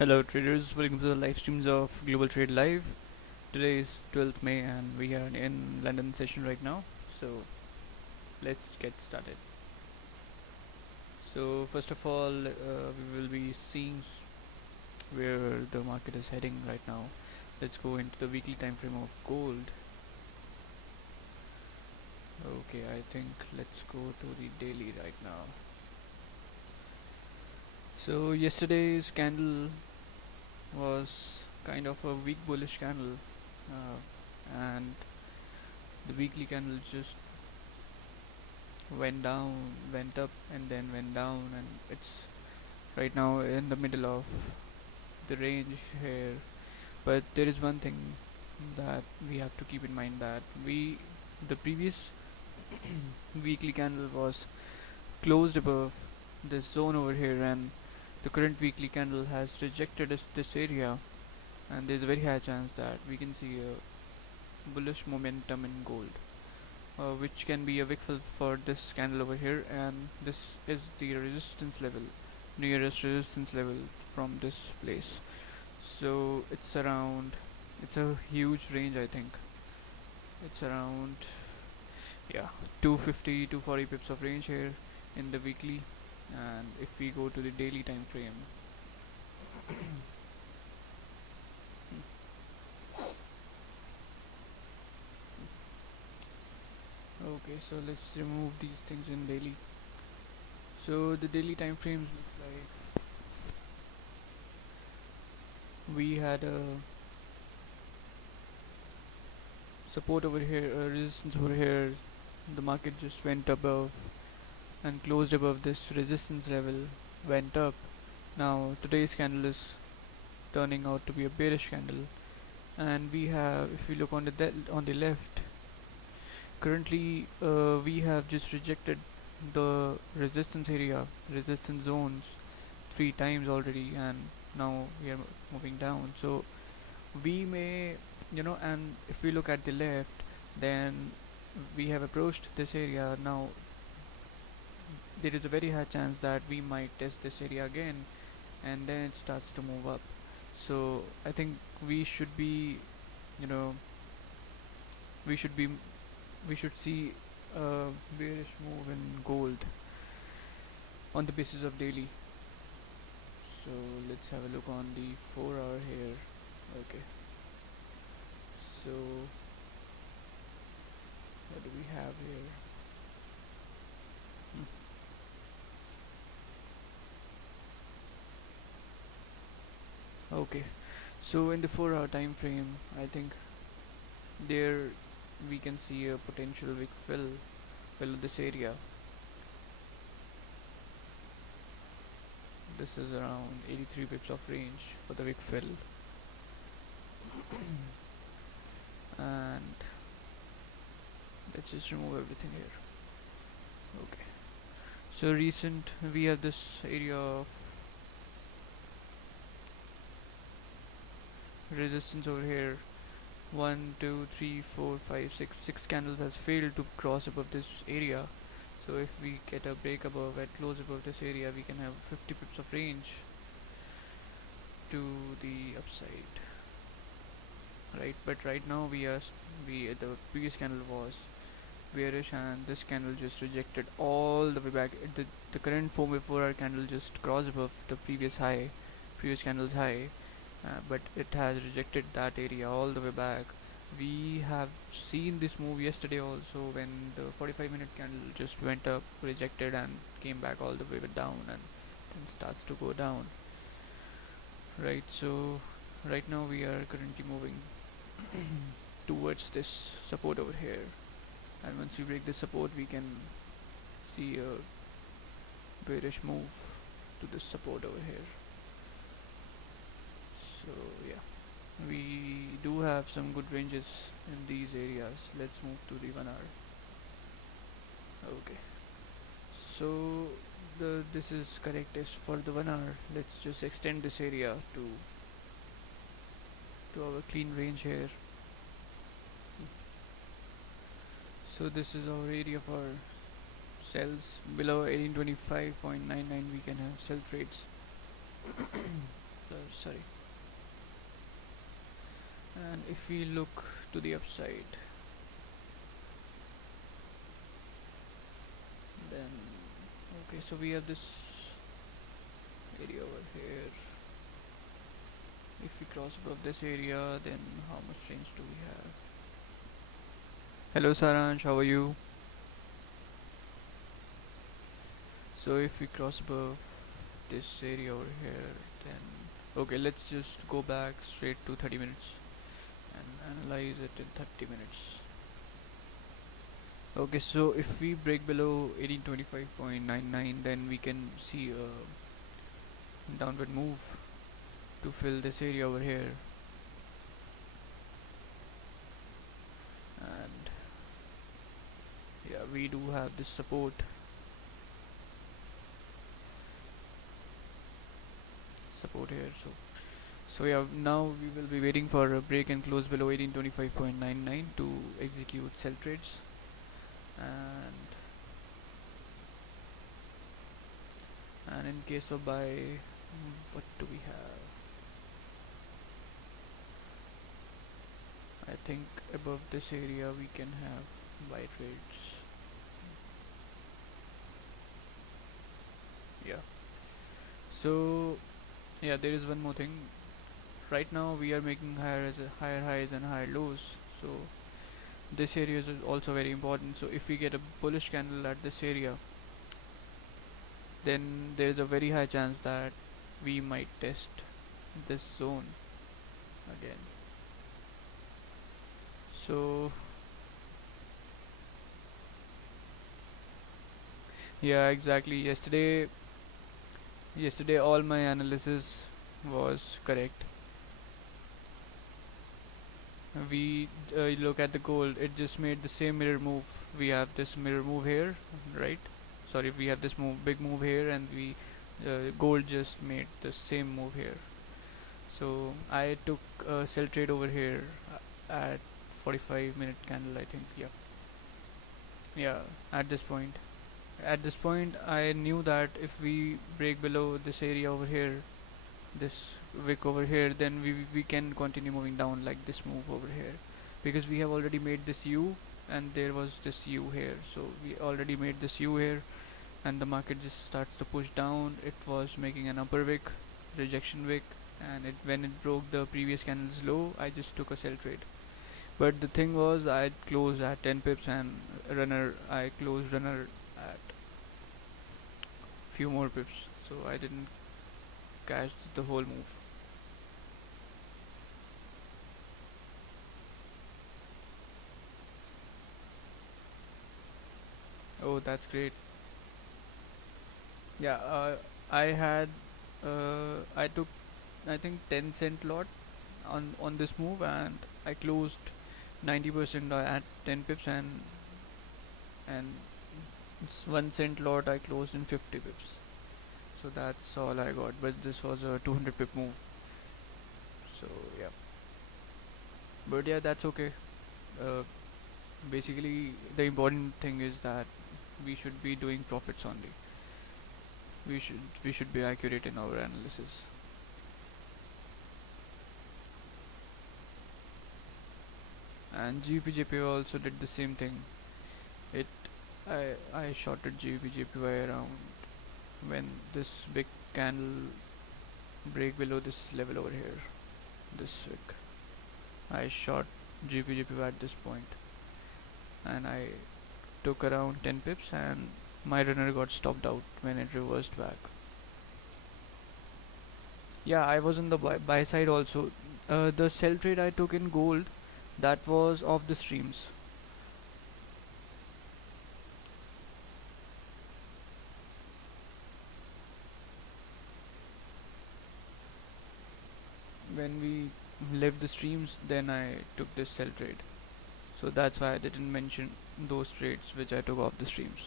Hello traders, welcome to the live streams of Global Trade Live. Today is 12th May and we are in London session right now. So let's get started. So first of all, we will be seeing where the market is heading right now. Let's go into the weekly time frame of gold. Okay, I think let's go to the daily right now. So yesterday's candle was kind of a weak bullish candle, and the weekly candle just went down, went up, and then went down, and it's right now in the middle of the range here. But there is one thing that we have to keep in mind, that the previous weekly candle was closed above this zone over here, and the current weekly candle has rejected this area, and there's a very high chance that we can see a bullish momentum in gold, which can be a wick fill for this candle over here, and this is the resistance level, nearest resistance level from this place. So it's a huge range. I think it's around, yeah, 250 to 40 pips of range here in the weekly. And if we go to the daily time frame, okay, so let's remove these things in daily. So the daily time frames look like we had a support over here, resistance over here. The market just went above and closed above this resistance level, went up. Now today's candle is turning out to be a bearish candle, and we have, if we look on the left, currently we have just rejected the resistance area, resistance zones, 3 times already, and now we are moving down. So we may, and if we look at the left, then we have approached this area. Now there is a very high chance that we might test this area again, and then it starts to move up. So I think we should be, you know we should be we should see a bearish move in gold on the basis of daily. So let's have a look on the 4 hour here. Okay, so what do we have here? Okay, so in the 4 hour time frame, I think there we can see a potential wick fill below this area. This is around 83 pips of range for the wick fill. And let's just remove everything here. Okay, so recent, we have this area of resistance over here. 1 2 3 4 5 6 candles has failed to cross above this area. So if we get a break above and close above this area, we can have 50 pips of range to the upside, right? But right now the previous candle was bearish, and this candle just rejected all the way back. The current 4 before our candle just crossed above the previous candle's high, but it has rejected that area all the way back. We have seen this move yesterday also, when the 45-minute candle just went up, rejected, and came back all the way down, and then starts to go down, right? So right now we are currently moving towards this support over here, and once we break this support, we can see a bearish move to this support over here. So yeah, we do have some good ranges in these areas. Let's move to the 1 hour. Okay, so this is correct as for the 1 hour. Let's just extend this area to our clean range here. So this is our area for sells. Below 1825.99 we can have sell trades. Plus sorry. And if we look to the upside, then okay, so we have this area over here. If we cross above this area, then how much range do we have? Hello Saransh, how are you? So if we cross above this area over here, then okay, let's just go back straight to 30 minutes and analyze it in 30 minutes. Okay, so if we break below 1825.99, then we can see a downward move to fill this area over here. And yeah, we do have this support here. So yeah, now we will be waiting for a break and close below 1825.99 to execute sell trades. And in case of buy, what do we have? I think above this area we can have buy trades. Yeah. So yeah, there is one more thing. Right now we are making higher highs and higher lows. So this area is also very important. So if we get a bullish candle at this area, then there is a very high chance that we might test this zone again. So yeah, exactly. Yesterday all my analysis was correct. We look at the gold, it just made the same mirror move. We have this mirror move here, right? Sorry, we have this big move here, and we gold just made the same move here. So I took a sell trade over here at 45-minute candle, I think. Yeah, at this point I knew that if we break below this area over here, this wick over here, then we can continue moving down like this move over here, because we have already made this U and there was this U here. So we already made this U here, and the market just starts to push down. It was making an upper wick, rejection wick, and when it broke the previous candle's low, I just took a sell trade. But the thing was, I closed at 10 pips, and I closed runner at few more pips, so I didn't catch the whole move. Oh, that's great. Yeah, I had I took, I think, 10-cent lot on this move, and I closed 90% at 10 pips, and 1 cent lot I closed in 50 pips. So that's all I got. But this was a 200 pip move. So yeah, but yeah, that's okay. Uh, Basically, the important thing is that we should be doing profits only. We should be accurate in our analysis. And GBP also did the same thing. It I shorted GBPJPY around when this big candle break below this level over here, this wick. I short GBPJPY at this point, and I took around 10 pips, and my runner got stopped out when it reversed back. Yeah, I was on the buy side also. The sell trade I took in gold, that was off the streams. When we left the streams, then I took this sell trade. So that's why I didn't mention those trades which I took off the streams.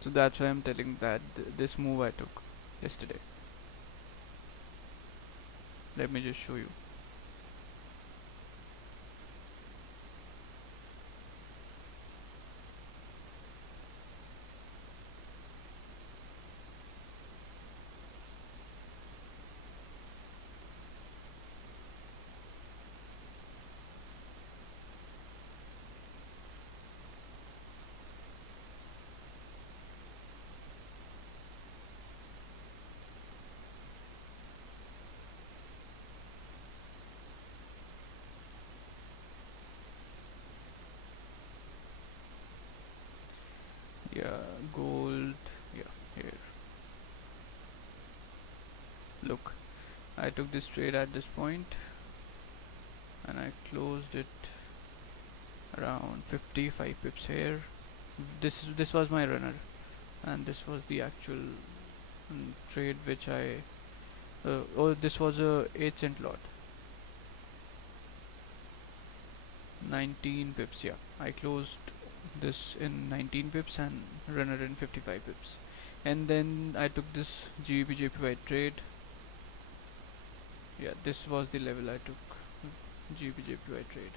So that's why I'm telling that this move I took yesterday. Let me just show you. I took this trade at this point and I closed it around 55 pips here. This was my runner, and this was the actual trade which I oh, this was a 8 cent lot, 19 pips. Yeah, I closed this in 19 pips and runner in 55 pips, and then I took this GBP trade. Yeah, this was the level I took GBP trade,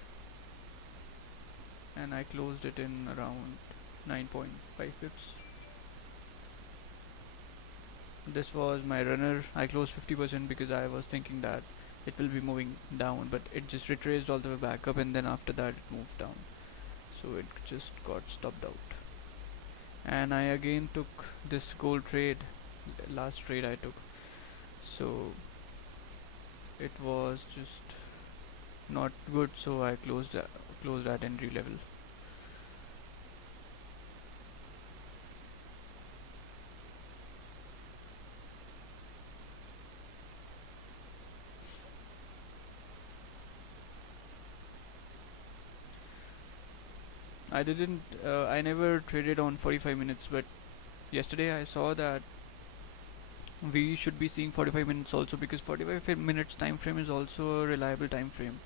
and I closed it in around 9.5 pips. This was my runner. I closed 50% because I was thinking that it will be moving down, but it just retraced all the way back up, and then after that it moved down, so it just got stopped out. And I again took this gold trade, last trade I took, so it was just not good, so I closed at entry level. I never traded on 45 minutes, but yesterday I saw that we should be seeing 45 minutes also, because 45 minutes time frame is also a reliable time frame.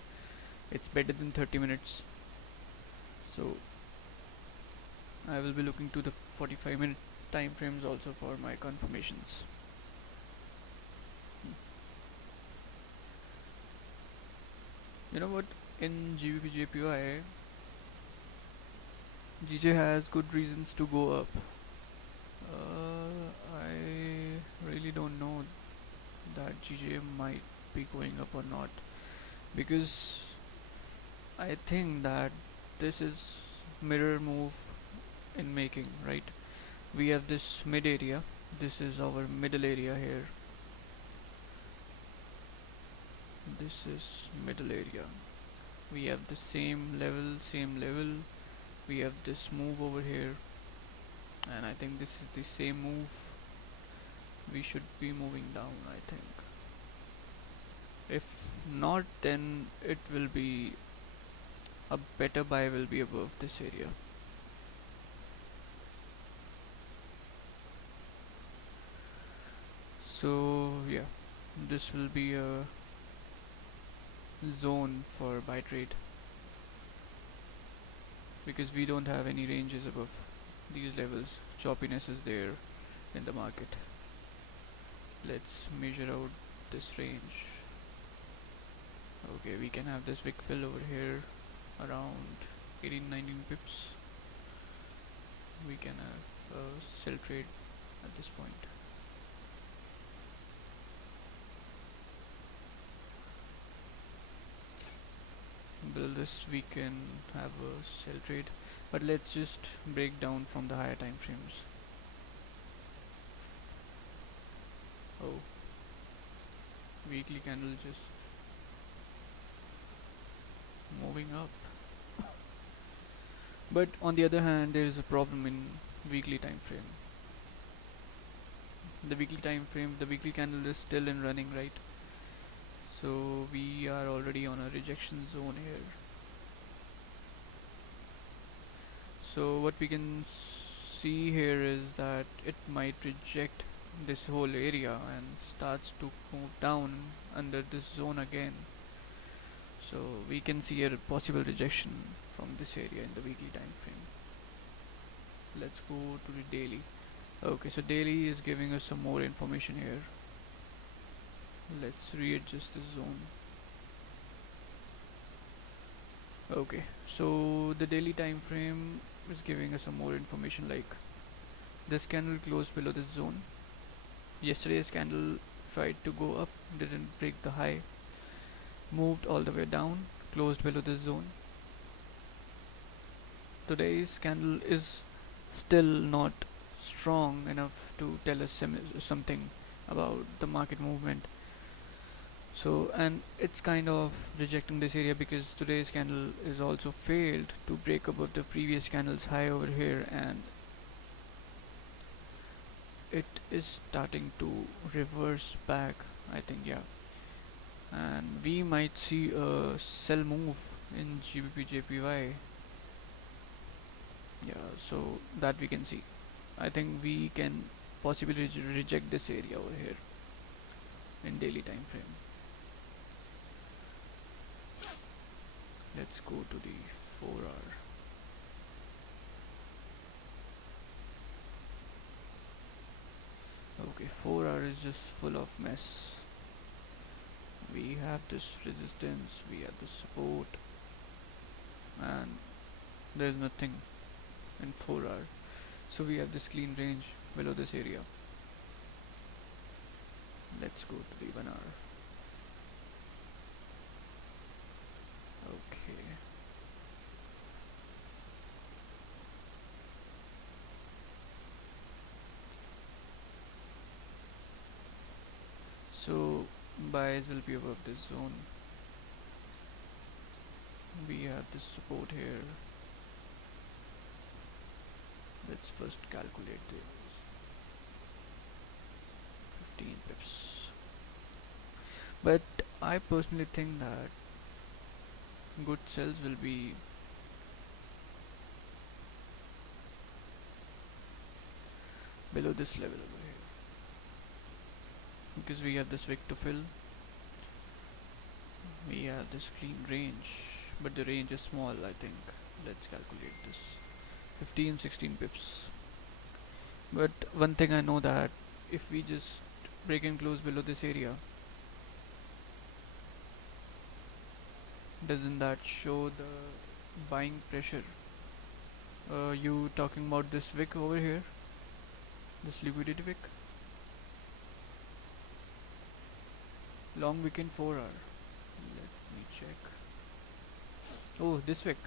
It's better than 30 minutes. So I will be looking to the 45-minute time frames also for my confirmations. You know what? In GBP GJ has good reasons to go up. I really don't know that GJ might be going up or not, because I think that this is mirror move in making, right? We have this mid area. This is our middle area here. This is middle area. We have the same level. We have this move over here, and I think this is the same move. We should be moving down, I think. If not, then it will be a better buy will be above this area. So yeah, this will be a zone for buy trade, because we don't have any ranges above these levels. Choppiness is there in the market. Let's measure out this range. Okay, we can have this wick fill over here around 18-19 pips. We can have a sell trade at this point. Below this we can have a sell trade, but let's just break down from the higher time frames. Oh, weekly candle just moving up. But on the other hand, there is a problem in weekly time frame. The weekly candle is still in running, right? So we are already on a rejection zone here. So what we can see here is that it might reject this whole area and starts to move down under this zone again. So we can see a possible rejection from this area in the weekly time frame. Let's go to the daily. Okay, so daily is giving us some more information here. Let's readjust this zone. Okay, so the daily time frame is giving us some more information, like this candle closed below this zone. Yesterday's candle tried to go up, didn't break the high, moved all the way down, closed below this zone. Today's candle is still not strong enough to tell us something about the market movement. So, and it's kind of rejecting this area because today's candle is also failed to break above the previous candle's high over here, and it is starting to reverse back, I think. Yeah, and we might see a sell move in GBP JPY. Yeah, so that we can see. I think we can possibly reject this area over here in daily time frame. Let's go to the 4 hour. Okay, 4 hour is just full of mess. We have this resistance, we have this support, and there's nothing in 4 hour. So we have this clean range below this area. Let's go to the 1 hour. Okay. So buys will be above this zone. We have this support here. Let's first calculate this. 15 pips. But I personally think that good sells will be below this level over here, because we have this wick to fill, we have this clean range, but the range is small. I think let's calculate this 15-16 pips. But one thing I know, that if we just break and close below this area, doesn't that show the buying pressure? You talking about this wick over here, this liquidity wick, long wick in 4 hour. Let me check. Oh, this wick.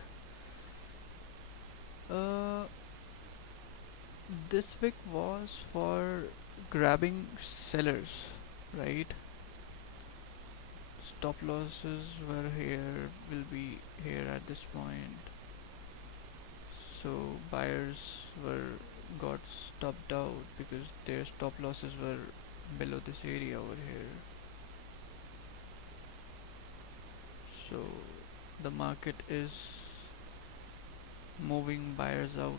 Uh, this wick was for grabbing sellers, right? Stop losses were here, will be here at this point. So buyers were got stopped out because their stop losses were below this area over here. So the market is moving buyers out.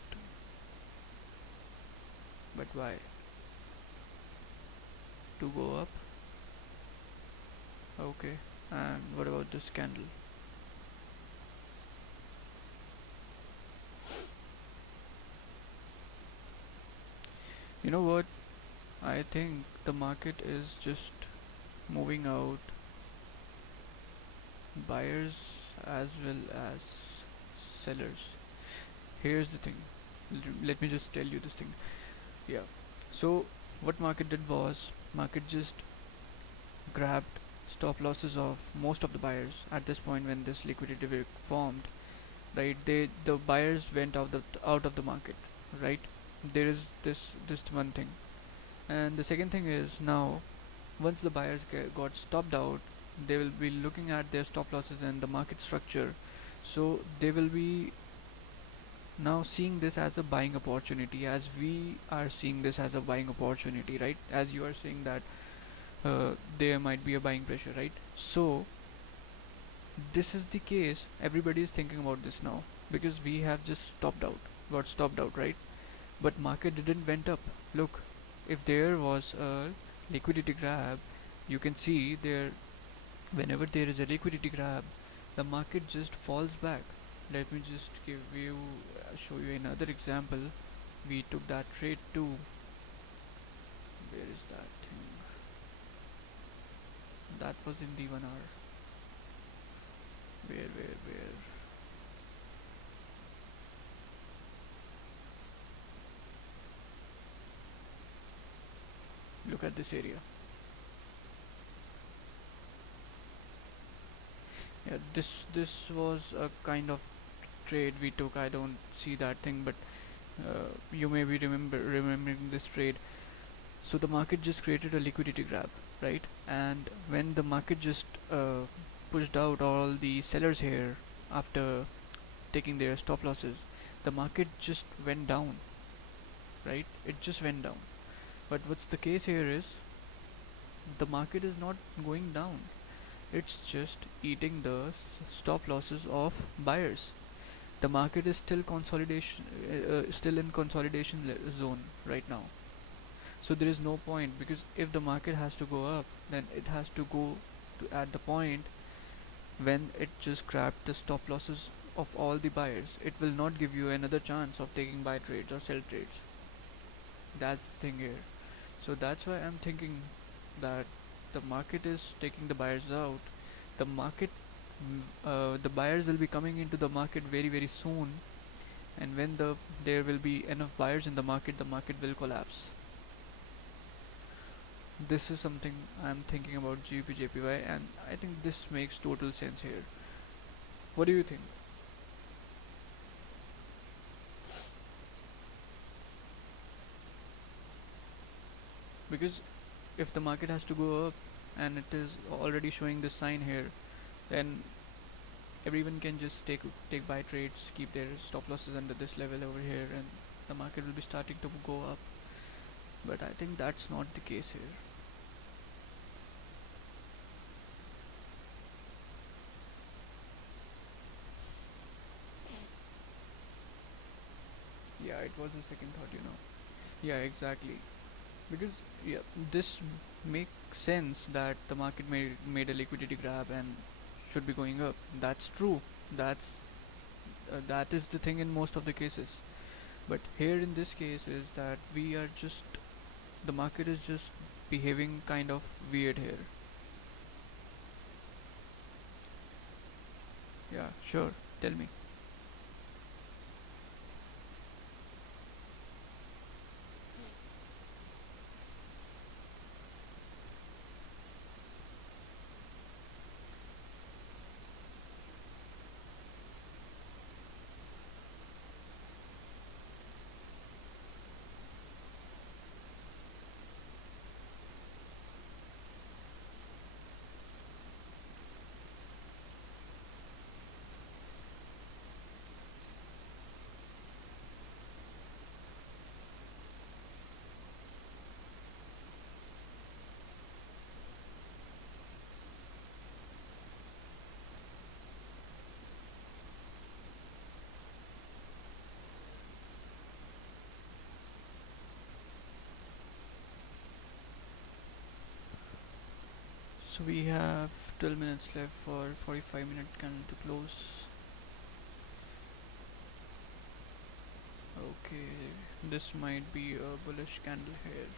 But why? To go up? Okay. And what about this candle? You know what? I think the market is just moving out buyers as well as sellers. Here's the thing. Let me just tell you this thing. Yeah. So what market did was, market just grabbed stop losses of most of the buyers at this point when this liquidity wave formed, right? The buyers went out of the market, right? There is this one thing, and the second thing is, now once the buyers got stopped out, they will be looking at their stop losses and the market structure, so they will be now seeing this as a buying opportunity, as we are seeing this as a buying opportunity, right? As you are saying that there might be a buying pressure, right? So this is the case, everybody is thinking about this now, because we have just got stopped out, right? But market didn't went up. Look, if there was a liquidity grab, you can see there, whenever there is a liquidity grab, the market just falls back. Let me just give you show you another example. We took that trade too. Where is that thing? That was in the 1 hour. Where? Look at this area. Yeah, this was a kind of trade we took. I don't see that thing, but you may be remembering this trade. So the market just created a liquidity grab, right? And when the market just pushed out all the sellers here after taking their stop losses, the market just went down, right? It just went down. But what's the case here is, the market is not going down. It's just eating the stop losses of buyers. The market is still still in consolidation zone right now. So there is no point, because if the market has to go up, then it has to go to at the point when it just grabbed the stop losses of all the buyers. It will not give you another chance of taking buy trades or sell trades. That's the thing here. So that's why I'm thinking that the market is taking the buyers out. The market, the buyers will be coming into the market very very soon, and when there will be enough buyers in the market will collapse. This is something I'm thinking about GBPJPY, and I think this makes total sense here. What do you think? Because if the market has to go up and it is already showing this sign here, then everyone can just take buy trades, keep their stop losses under this level over here, and the market will be starting to go up. But I think that's not the case here. Yeah, it was a second thought, you know. Yeah, exactly. Because yeah, this makes sense that the market made a liquidity grab and should be going up. That's true. That is the thing in most of the cases. But here in this case is that we are just the market is just behaving kind of weird here. Yeah, sure. Tell me. So we have 12 minutes left for 45-minute candle to close. Okay, this might be a bullish candle here.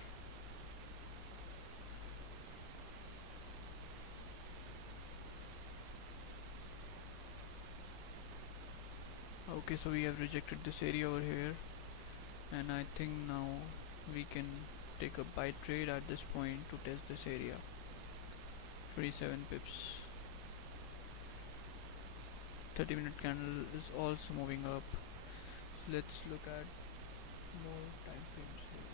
Okay, so we have rejected this area over here, and I think now we can take a buy trade at this point to test this area. 27 pips. 30-minute candle is also moving up. Let's look at more time frames here.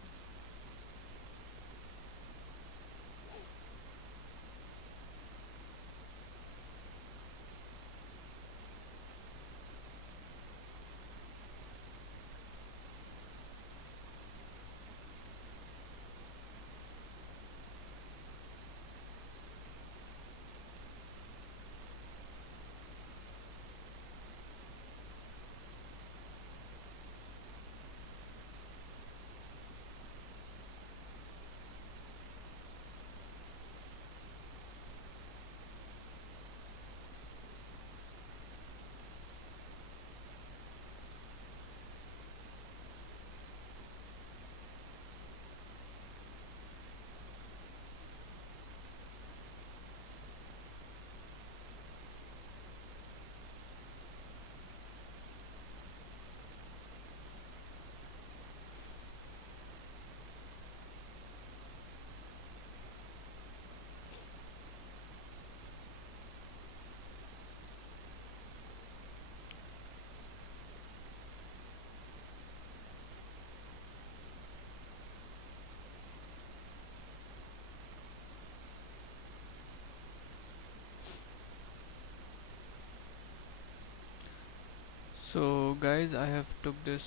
So guys, I have took this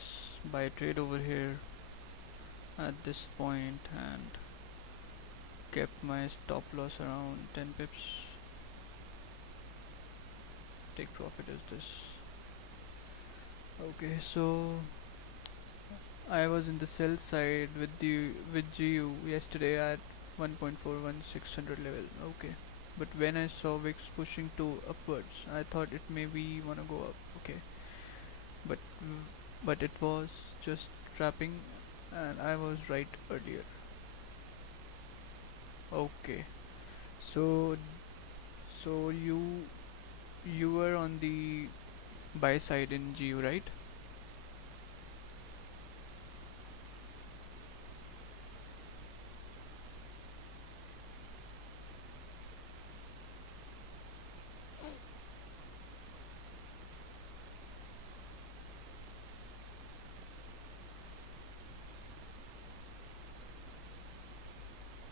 buy trade over here at this point and kept my stop loss around 10 pips. take profit is this. Okay, so I was in the sell side with GU yesterday at 1.41600 level. Okay, but when I saw VIX pushing to upwards, I thought it maybe wanna go up. Okay, but but it was just trapping, and I was right earlier. Okay, so you were on the buy side in GU, right?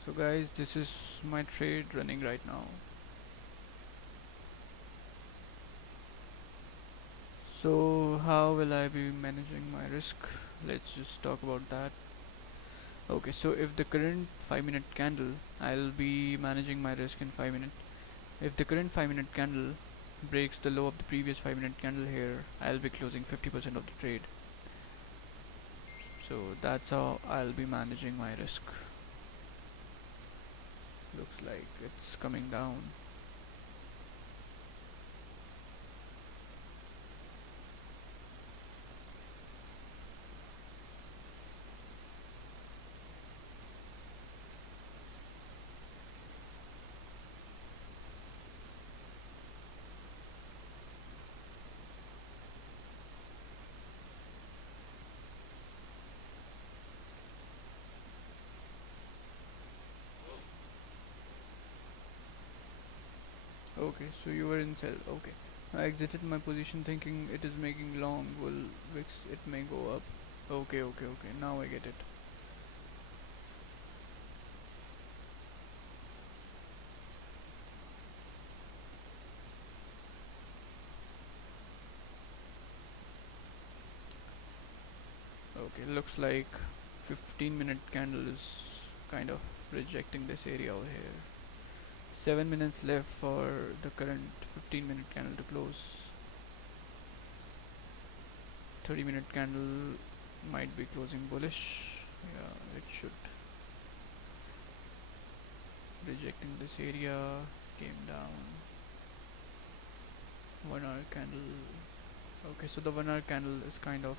So guys, this is my trade running right now. So how will I be managing my risk? Let's just talk about that. Okay, so if the current 5 minute candle, I'll be managing my risk in 5 minutes. If the current 5 minute candle breaks the low of the previous 5 minute candle here, I'll be closing 50% of the trade. So that's how I'll be managing my risk. Looks like it's coming down. Okay, so you were in sell. Okay. I exited my position thinking it is making long. Will VIX it may go up. Okay, okay, okay. Now I get it. Okay, looks like 15-minute candle is kind of rejecting this area over here. 7 minutes left for the current 15-minute candle to close. 30-minute candle might be closing bullish. Yeah, it should. Rejecting this area, came down. 1 hour candle. Okay, so the 1 hour candle is kind of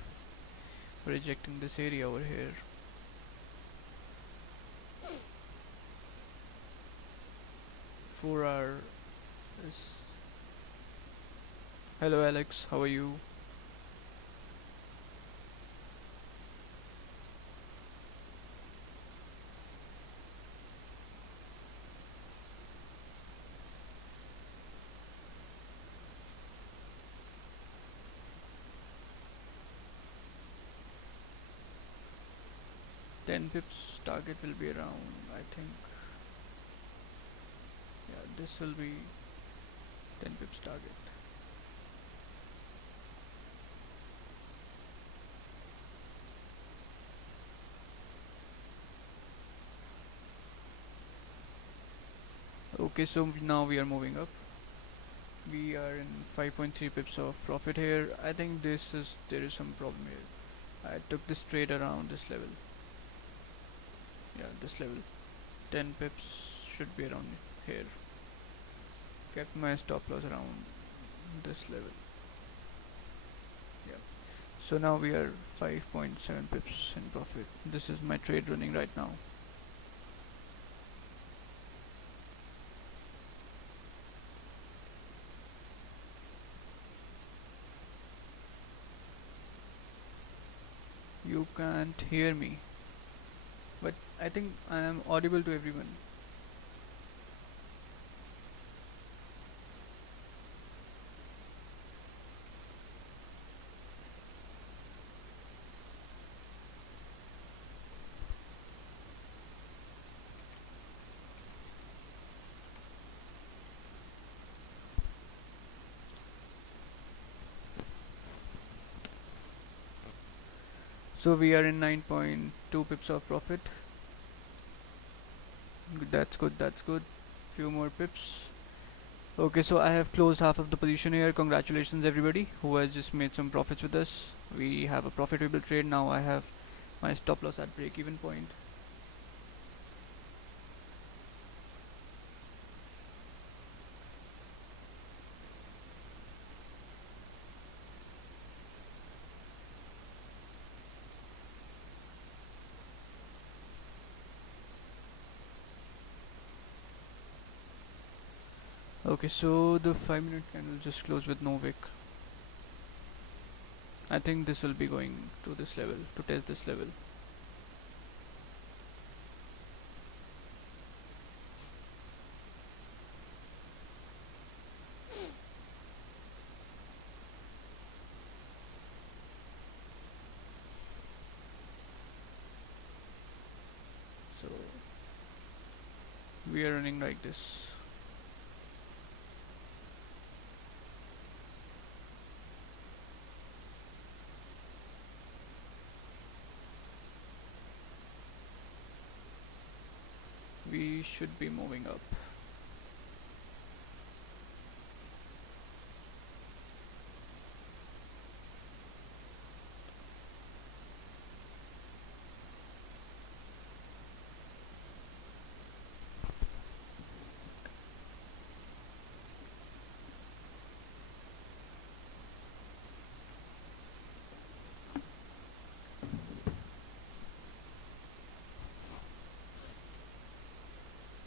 rejecting this area over here. 4 hour is. Hello Alex, how are you? 10 pips target will be around, I think. Yeah, this will be 10 pips target. Okay, so now we are moving up. We are in 5.3 pips of profit here. I think there is some problem here. I took this trade around this level. Yeah, this level. 10 pips should be around here. Kept my stop loss around this level. Yeah. So now we are 5.7 pips in profit. This is my trade running right now. You can't hear me, but I think I am audible to everyone. So we are in 9.2 pips of profit. That's good, that's good. Few more pips. Okay, so I have closed half of the position here. Congratulations everybody who has just made some profits with us. We have a profitable trade. Now I have my stop loss at break even point. Okay, so the 5 minute candle just closed with no wick. I think this will be going to this level, to test this level. So we are running like this. We should be moving up.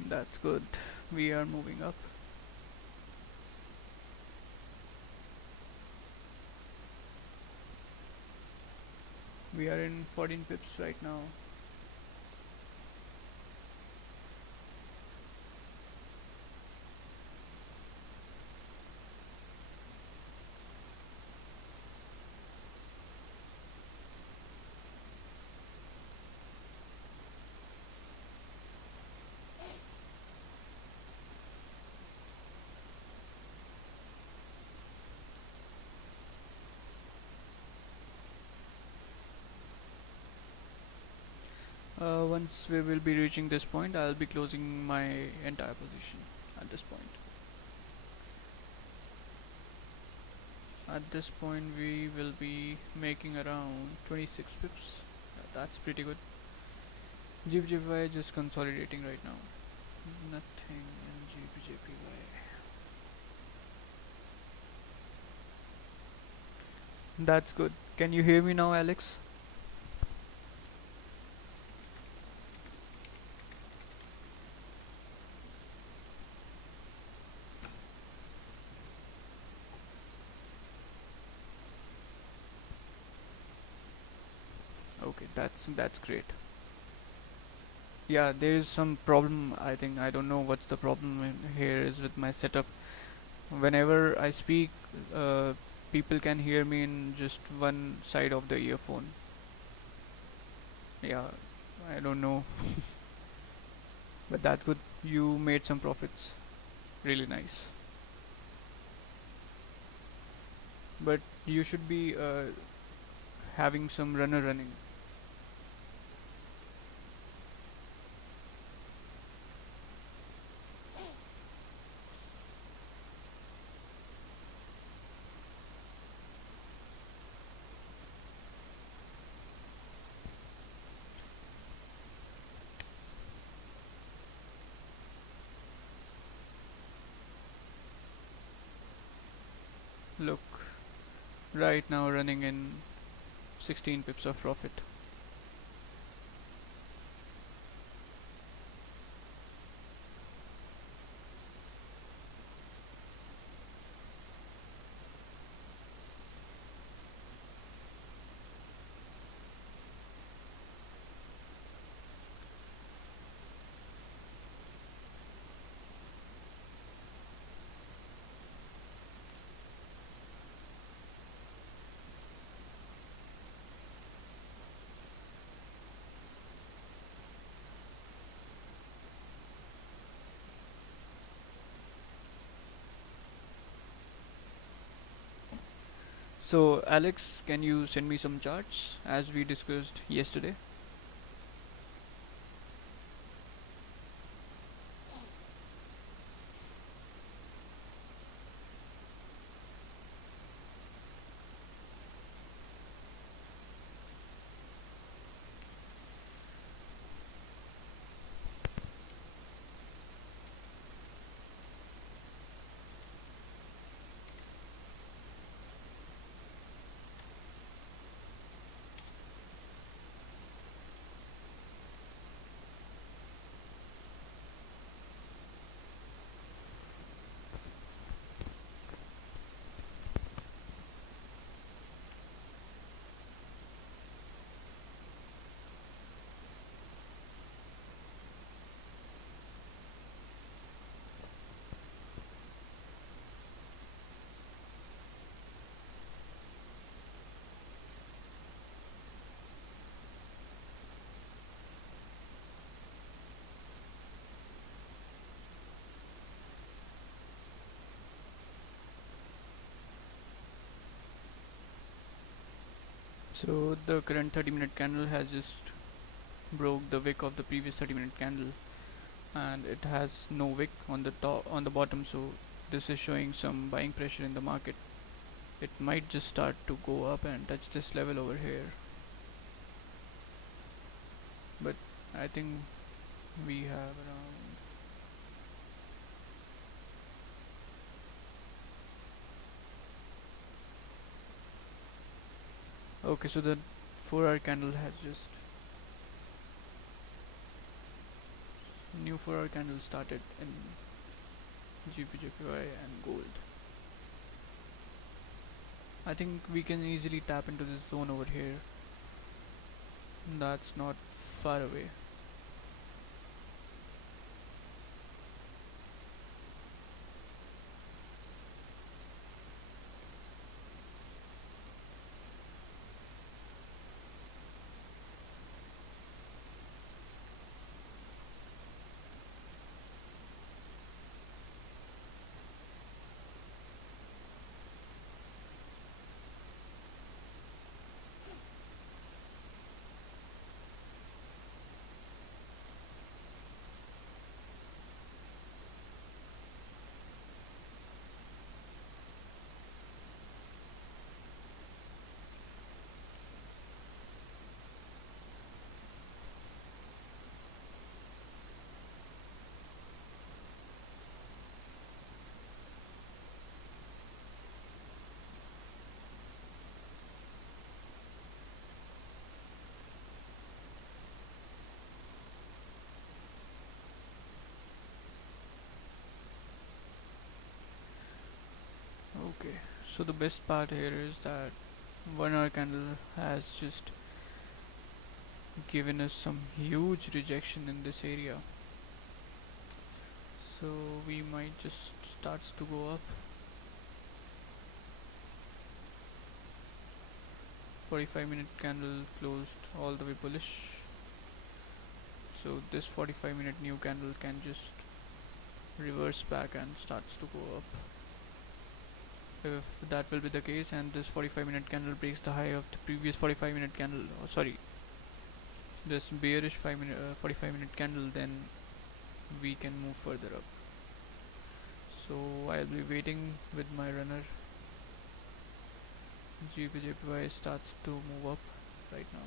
That's good. We are moving up. We are in 14 pips right now. Once we will be reaching this point, I'll be closing my entire position at this point. At this point, we will be making around 26 pips. That's pretty good. GBJPY just consolidating right now. Nothing in GBJPY. That's good. Can you hear me now, Alex? Okay, that's great. Yeah, there is some problem. I think I don't know what's the problem here is with my setup. Whenever I speak, uh, people can hear me in just one side of the earphone. Yeah, I don't know, but that's good. You made some profits. Really nice. But you should be having some runner running. Look, right now running in 16 pips of profit. So, Alex, can you send me some charts as we discussed yesterday? So the current 30-minute candle has just broke the wick of the previous 30-minute candle, and it has no wick on the bottom, so this is showing some buying pressure in the market. It might just start to go up and touch this level over here, but I think we have around, okay, so the 4-hour candle has just new 4-hour candle started in GPJPY and gold. I think we can easily tap into this zone over here. That's not far away. Okay, so the best part here is that 1 hour candle has just given us some huge rejection in this area, so we might just starts to go up. 45-minute candle closed all the way bullish, so this 45-minute new candle can just reverse back and starts to go up. If that will be the case and this 45-minute candle breaks the high of the previous 45-minute candle, oh, sorry, this bearish 45-minute candle, then we can move further up. So I'll be waiting with my runner. GBJPY starts to move up right now.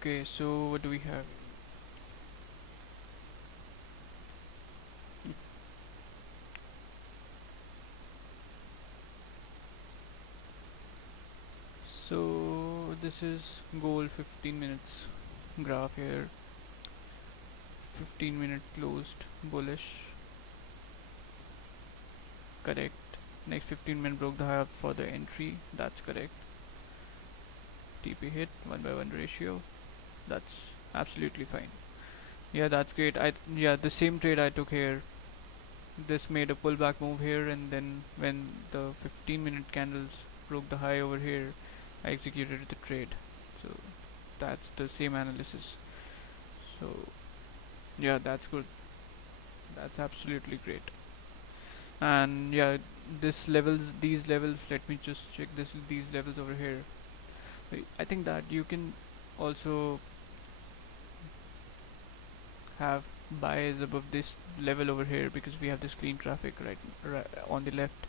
Okay, so what do we have? So this is gold 15 minutes graph here. 15-minute closed bullish, correct. Next 15-minute broke the high up for the entry, that's correct. TP hit 1/1 ratio, that's absolutely fine. Yeah, that's great. Yeah, the same trade I took here. This made a pullback move here, and then when the 15-minute candles broke the high over here, I executed the trade. So that's the same analysis. So yeah, that's good. That's absolutely great. And yeah, these levels. Let me just check these levels over here. I think that you can also have buys above this level over here because we have this clean traffic right on the left,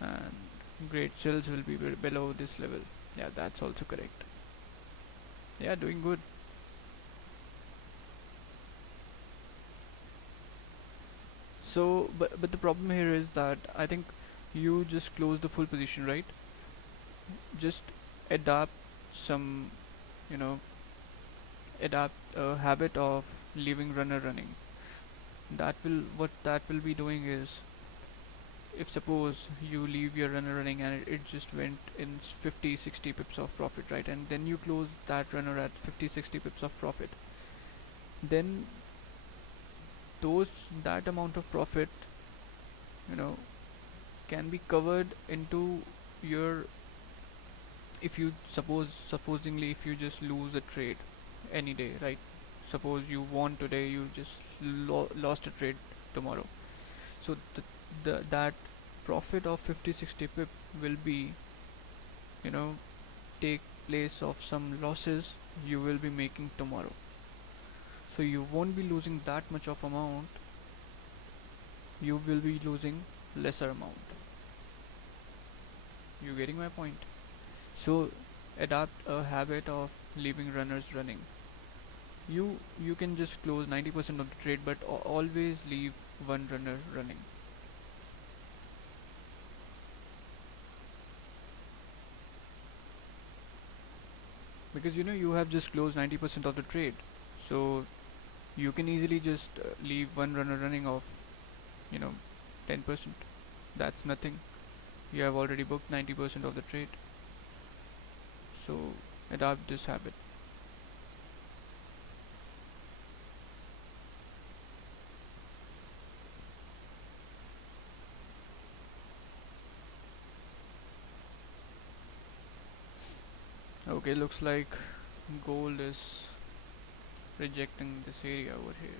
and great sells will be below this level. Yeah, that's also correct. Yeah, doing good. So, but the problem here is that I think you just close the full position, right? Just adapt some, you know, adapt a habit of leaving runner running. That will what that will be doing is, if suppose you leave your runner running and it just went in 50 60 pips of profit, right, and then you close that runner at 50 60 pips of profit, then those that amount of profit, you know, can be covered into your, if you supposingly if you just lose a trade any day, right, suppose you won today, you just lost a trade tomorrow, so that profit of 50 60 pip will be, you know, take place of some losses you will be making tomorrow. So you won't be losing that much of amount, you will be losing lesser amount. You getting my point? So adapt a habit of leaving runners running. You can just close 90% of the trade, but always leave one runner running. Because you know you have just closed 90% of the trade, so you can easily just leave one runner running of, you know, 10%. That's nothing. You have already booked 90% of the trade. So adopt this habit. Okay, looks like gold is rejecting this area over here.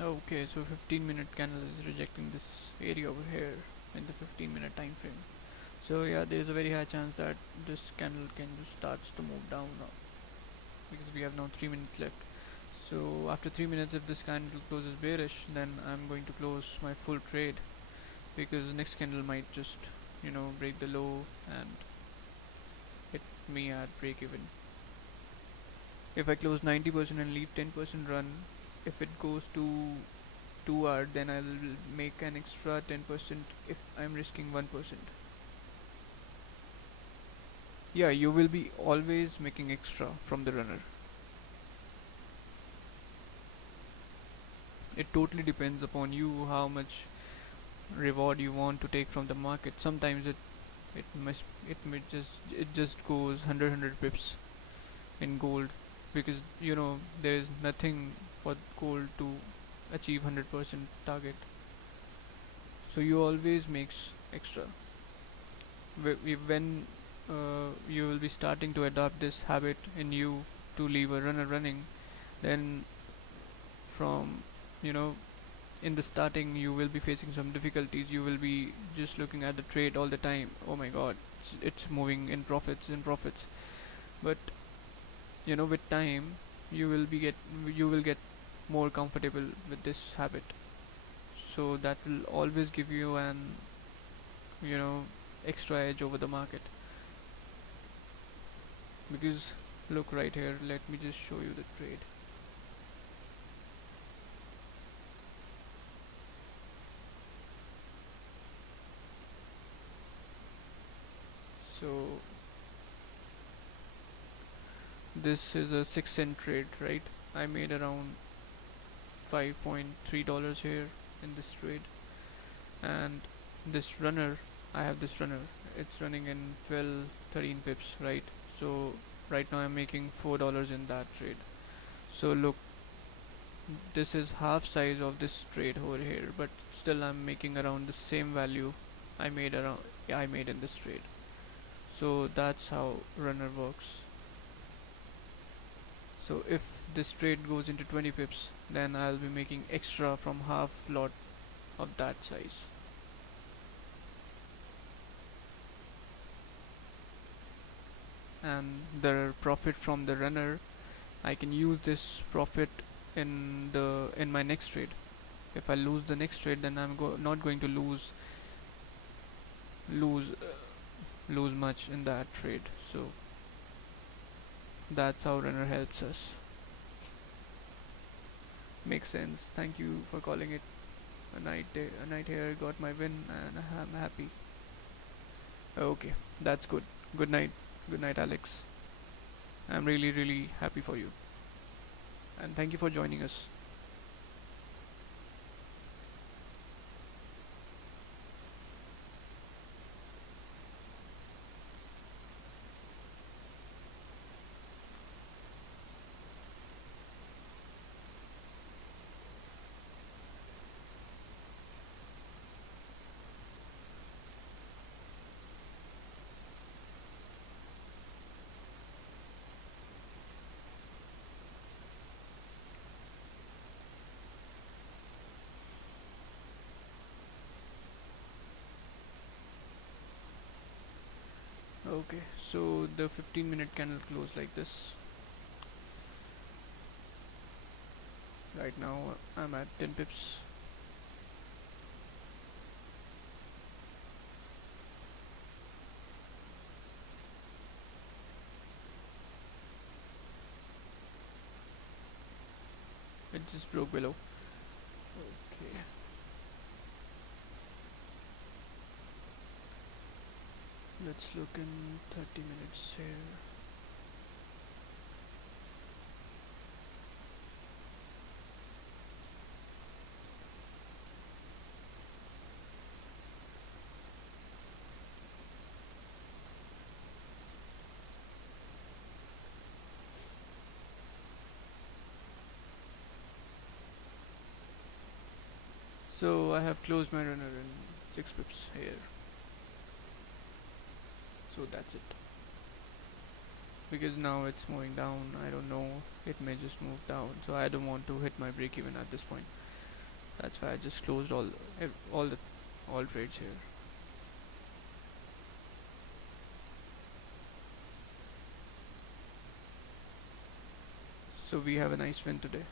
Okay, so 15-minute candle is rejecting this area over here in the 15-minute time frame. So yeah, there is a very high chance that this candle can just starts to move down now, because we have now 3 minutes left. So after 3 minutes, if this candle closes bearish, then I'm going to close my full trade, because the next candle might just, you know, break the low and hit me at break even. If I close 90% and leave 10% run, if it goes to 2 hour, then I'll make an extra 10% if I'm risking 1%. Yeah, you will be always making extra from the runner. It totally depends upon you how much reward you want to take from the market. Sometimes It just goes 100 pips in gold, because there is nothing for gold to achieve 100% target. So you always makes extra. When you will be starting to adopt this habit in you to leave a runner running, then from you know in the starting you will be facing some difficulties. You will be just looking at the trade all the time. Oh my god, it's moving in profits. But with time you will get more comfortable with this habit. So that will always give you an you know extra edge over the market. Because look right here, let me just show you the trade. So this is a 6 cent trade, right? I made around $5.3 here in this trade. And this runner, I have this runner, it's running in 12 13 pips, right? So right now I'm making $4 in that trade. So look, this is half size of this trade over here, but still I'm making around the same value I made in this trade. So that's how runner works. So if this trade goes into 20 pips, then I'll be making extra from half lot of that size. And the profit from the runner, I can use this profit in my next trade. If I lose the next trade, then not going to lose lose much in that trade. So that's how runner helps us. Makes sense. Thank you for calling it a night here. Got my win and I'm happy. Okay, that's good. Good night. Good night, Alex. I'm really really happy for you. And thank you for joining us. Okay, so the 15-minute candle closed like this. Right now I'm at 10 pips. It just broke below. Okay. Let's look in 30 minutes here. So I have closed my runner in 6 pips here. So that's it. Because now it's moving down, I don't know, it may just move down. So I don't want to hit my break even at this point. That's why I just closed all trades here. So we have a nice win today.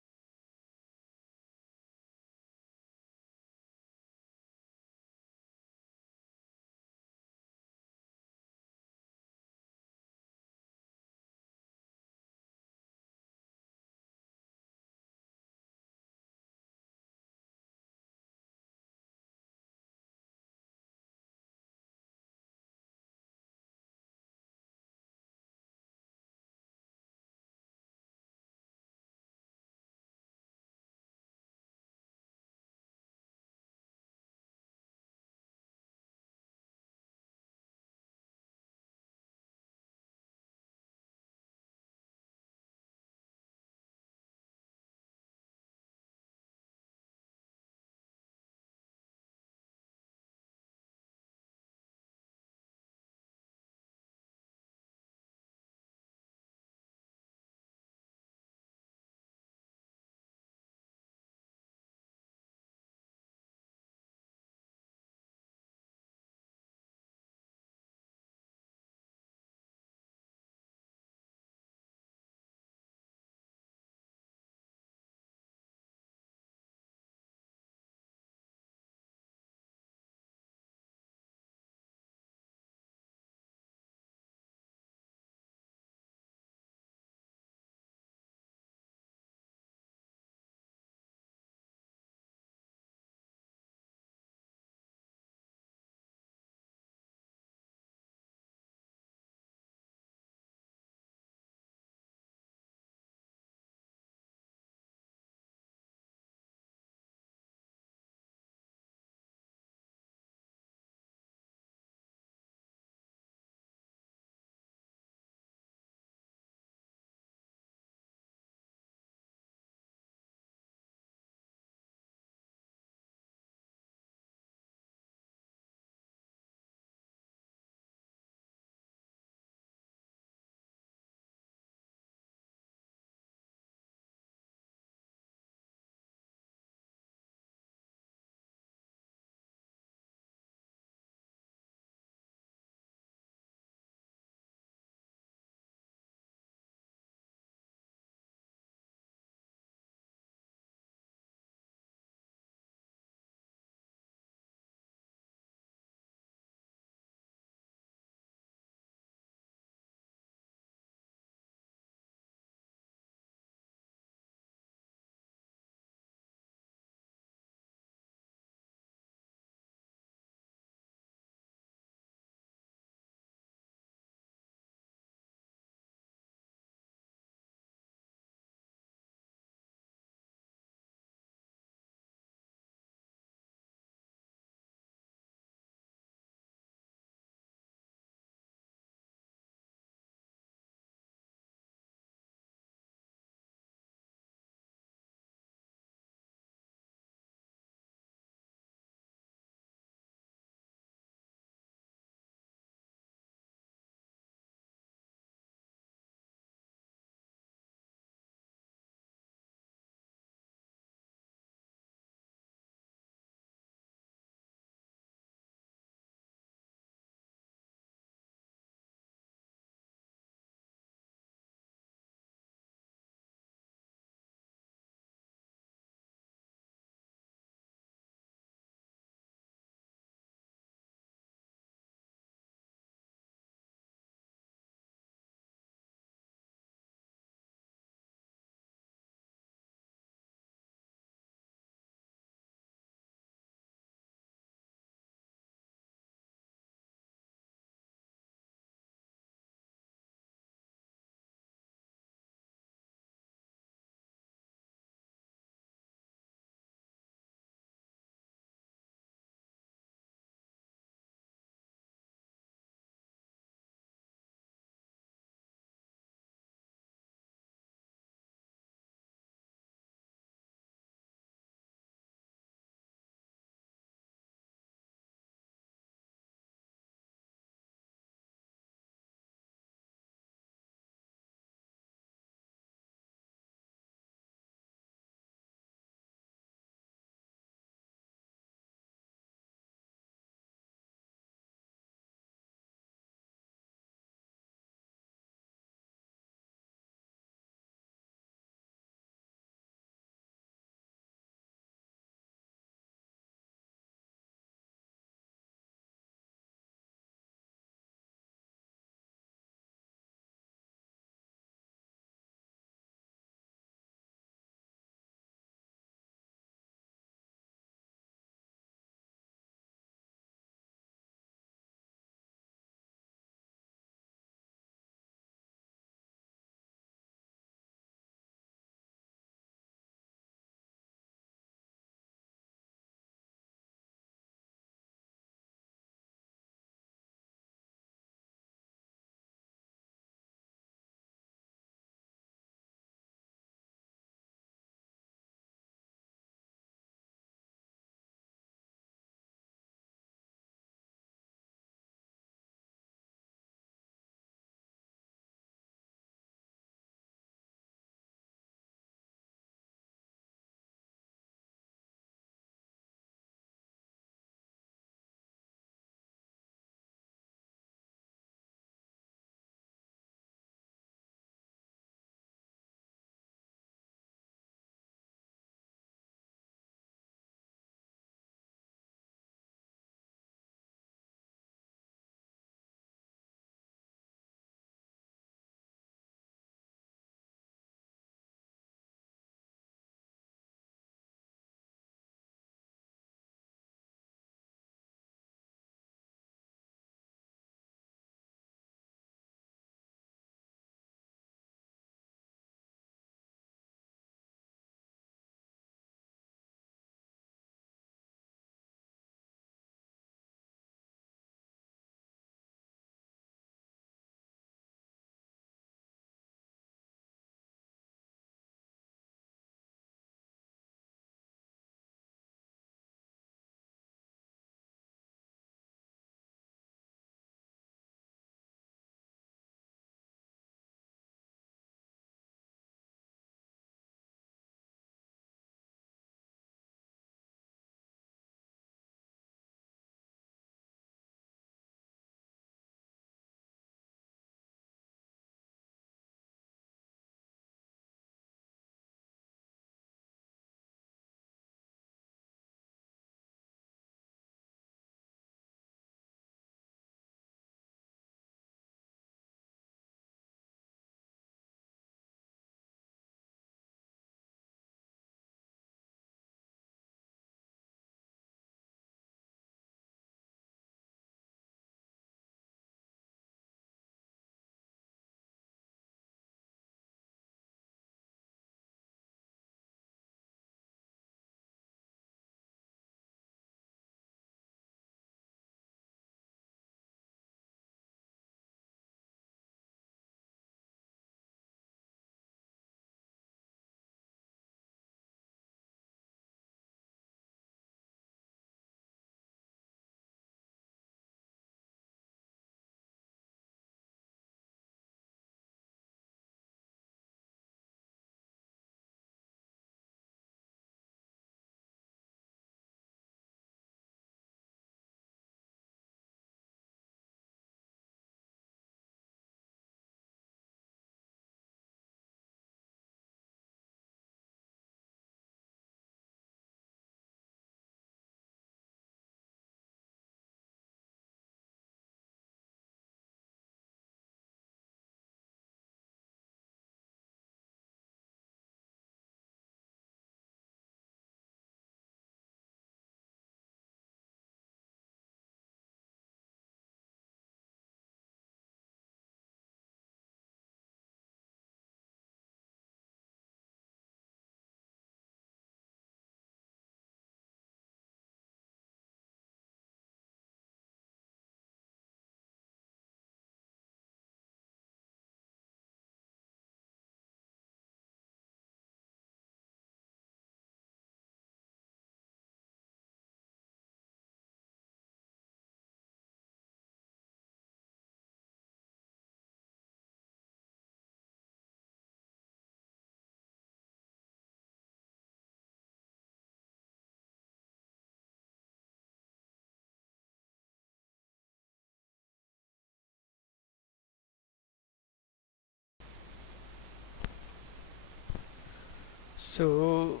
So,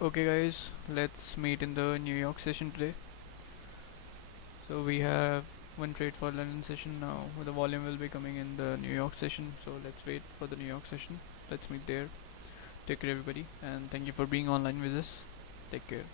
okay, guys, let's meet in the New York session today. So, we have one trade for London session now. The volume will be coming in the New York session. So, let's wait for the New York session. Let's meet there. Take care, everybody, and thank you for being online with us. Take care.